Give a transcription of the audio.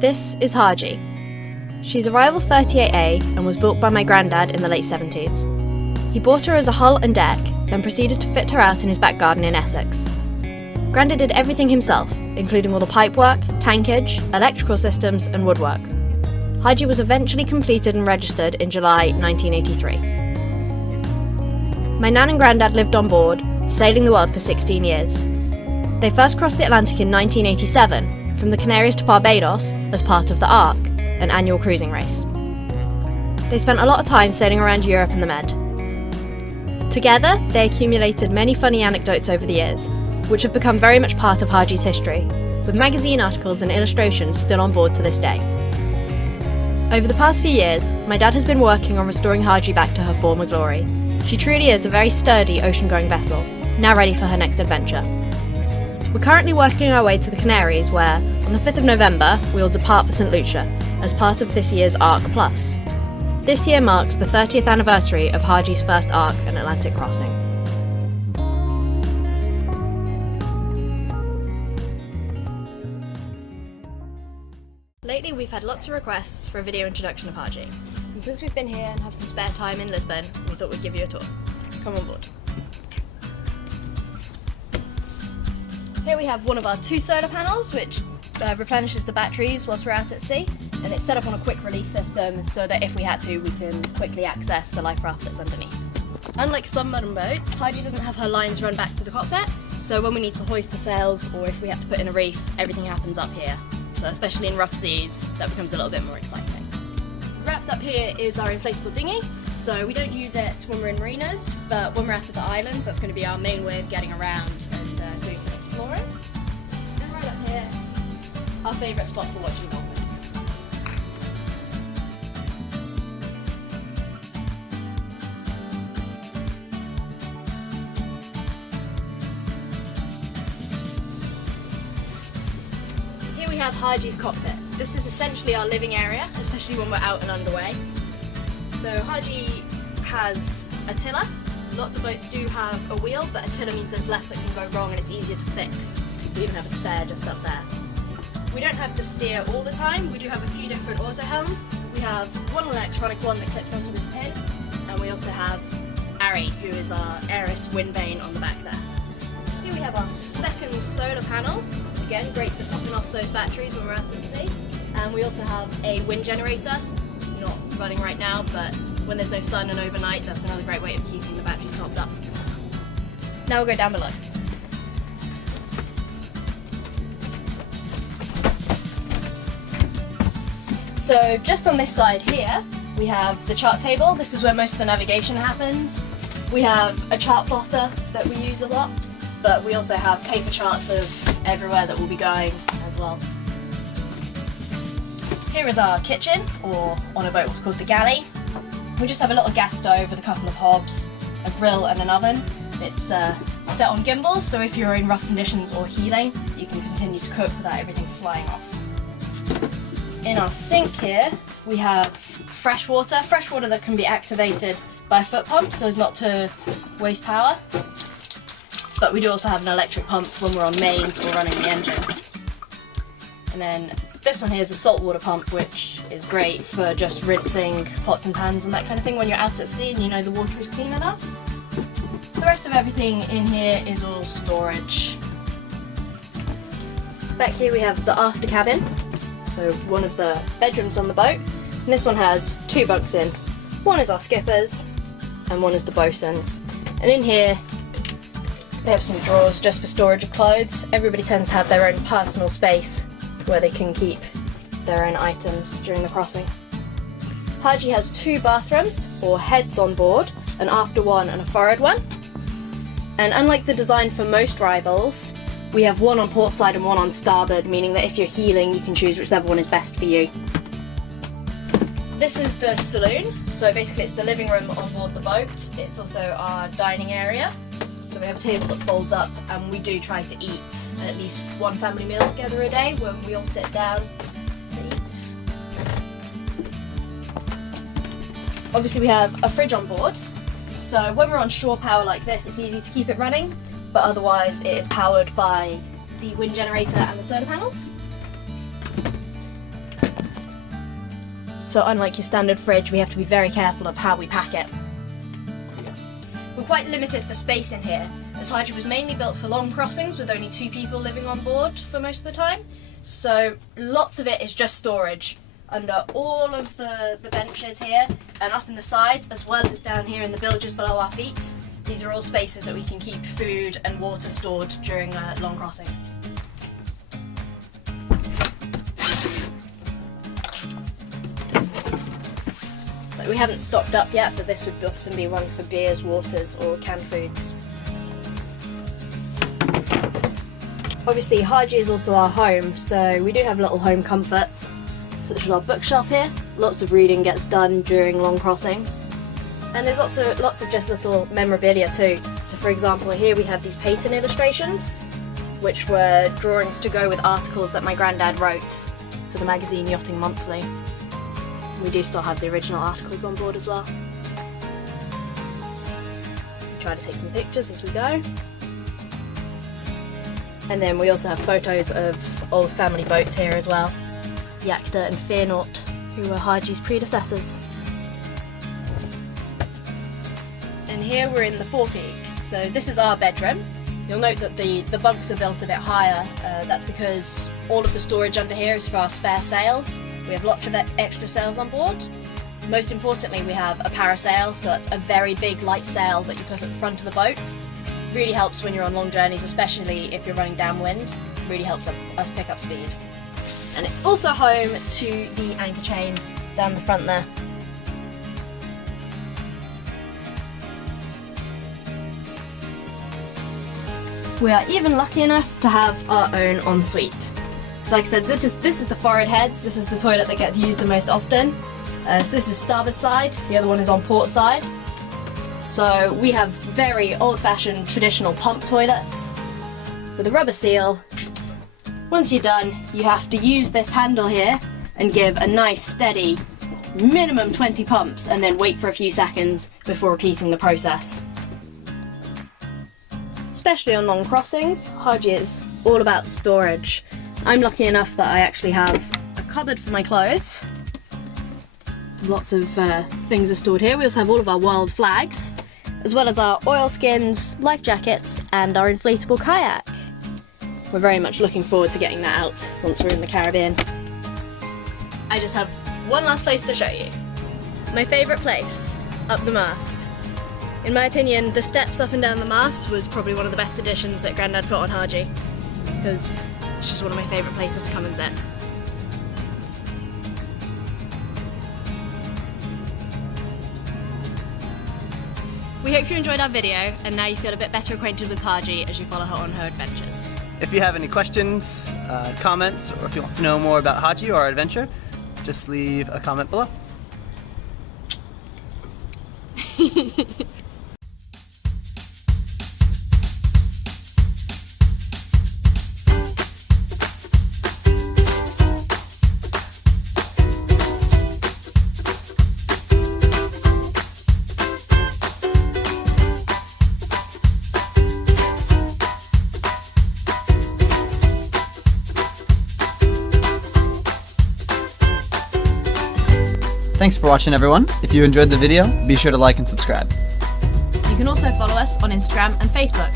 This is Haji. She's a rival 38A and was built by my granddad in the late 70s. He bought her as a hull and deck, then proceeded to fit her out in his back garden in Essex. Granddad did everything himself, including all the pipework, tankage, electrical systems and woodwork. Haji was eventually completed and registered in July 1983. My nan and granddad lived on board, sailing the world for 16 years. They first crossed the Atlantic in 1987, from the Canaries to Barbados, as part of the Ark, an annual cruising race. They spent a lot of time sailing around Europe and the Med. Together, they accumulated many funny anecdotes over the years, which have become very much part of Haji's history, with magazine articles and illustrations still on board to this day. Over the past few years, my dad has been working on restoring Haji back to her former glory. She truly is a very sturdy ocean-going vessel, now ready for her next adventure. We're currently working our way to the Canaries where, on the 5th of November, we will depart for St. Lucia as part of this year's Ark Plus. This year marks the 30th anniversary of Haji's first Ark and Atlantic crossing. Lately we've had lots of requests for a video introduction of Haji, and since we've been here and have some spare time in Lisbon, we thought we'd give you a tour. Come on board. Here we have one of our 2 solar panels, which replenishes the batteries whilst we're out at sea, and it's set up on a quick release system so that if we had to, we can quickly access the life raft that's underneath. Unlike some modern boats, Haji doesn't have her lines run back to the cockpit, so when we need to hoist the sails or if we had to put in a reef, everything happens up here. So especially in rough seas, that becomes a little bit more exciting. Wrapped up here is our inflatable dinghy, so we don't use it when we're in marinas, but when we're out at the islands, that's going to be our main way of getting around and doing some exploring. And right up here, our favourite spot for watching dolphins. Here we have Haji's cockpit. This is essentially our living area, especially when we're out and underway. So Haji has a tiller. Lots of boats do have a wheel, but a tiller means there's less that can go wrong and it's easier to fix. We even have a spare just up there. We don't have to steer all the time. We do have a few different auto helms. We have one electronic one that clips onto this pin, and we also have Ari, who is our Aeris wind vane on the back there. Here we have our second solar panel. Again, great for topping off those batteries when we're out at sea. And we also have a wind generator, not running right now, but when there's no sun and overnight, that's another great way of keeping the batteries topped up. Now we'll go down below. So just on this side here, we have the chart table. This is where most of the navigation happens. We have a chart plotter that we use a lot, but we also have paper charts of everywhere that we'll be going as well. Here is our kitchen, or on a boat what's called the galley. We just have a little gas stove with a couple of hobs, a grill and an oven. It's set on gimbals, so if you're in rough conditions or healing, you can continue to cook without everything flying off. In our sink here, we have fresh water that can be activated by a foot pump so as not to waste power. But we do also have an electric pump when we're on mains or running the engine. And then this one here is a saltwater pump, which is great for just rinsing pots and pans and that kind of thing when you're out at sea and you know the water is clean enough. The rest of everything in here is all storage. Back here we have the after cabin, so one of the bedrooms on the boat. And this one has 2 bunks in. One is our skipper's and one is the bosun's. And in here they have some drawers just for storage of clothes. Everybody tends to have their own personal space where they can keep their own items during the crossing. Haji has 2 bathrooms, or heads on board, an after one and a forward one. And unlike the design for most rivals, we have one on port side and one on starboard, meaning that if you're heeling, you can choose whichever one is best for you. This is the saloon, so basically it's the living room on board the boat. It's also our dining area. So we have a table that folds up, and we do try to eat at least one family meal together a day when we all sit down to eat. Obviously we have a fridge on board, so when we're on shore power like this, it's easy to keep it running, but otherwise it is powered by the wind generator and the solar panels. So unlike your standard fridge, we have to be very careful of how we pack it. We're quite limited for space in here, as Haji was mainly built for long crossings with only 2 people living on board for most of the time. So lots of it is just storage under all of the benches here and up in the sides, as well as down here in the bilges below our feet. These are all spaces that we can keep food and water stored during long crossings. We haven't stocked up yet, but this would often be one for beers, waters or canned foods. Obviously Haji is also our home, so we do have little home comforts, such as our bookshelf here. Lots of reading gets done during long crossings. And there's also lots of just little memorabilia too. So for example, here we have these patent illustrations, which were drawings to go with articles that my granddad wrote for the magazine Yachting Monthly. We do still have the original articles on board as well. We'll try to take some pictures as we go. And then we also have photos of old family boats here as well. Yakta and Fearnought, who were Haji's predecessors. And here we're in the forepeak. So this is our bedroom. You'll note that the bunks are built a bit higher. That's because all of the storage under here is for our spare sails. We have lots of extra sails on board. Most importantly, we have a parasail, so that's a very big light sail that you put at the front of the boat. Really helps when you're on long journeys, especially if you're running downwind. Really helps us pick up speed. And it's also home to the anchor chain down the front there. We are even lucky enough to have our own ensuite. So like I said, this is the forward heads. This is the toilet that gets used the most often. So this is starboard side, the other one is on port side. So we have very old-fashioned traditional pump toilets with a rubber seal. Once you're done, you have to use this handle here and give a nice steady minimum 20 pumps and then wait for a few seconds before repeating the process. Especially on long crossings, Haji is all about storage. I'm lucky enough that I actually have a cupboard for my clothes. Lots of things are stored here. We also have all of our world flags, as well as our oilskins, life jackets, and our inflatable kayak. We're very much looking forward to getting that out once we're in the Caribbean. I just have one last place to show you. My favourite place, up the mast. In my opinion, the steps up and down the mast was probably one of the best additions that Granddad put on Haji, because it's just one of my favourite places to come and sit. We hope you enjoyed our video, and now you feel a bit better acquainted with Haji as you follow her on her adventures. If you have any questions, comments, or if you want to know more about Haji or our adventure, just leave a comment below. Thanks for watching, everyone. If you enjoyed the video, be sure to like and subscribe. You can also follow us on Instagram and Facebook.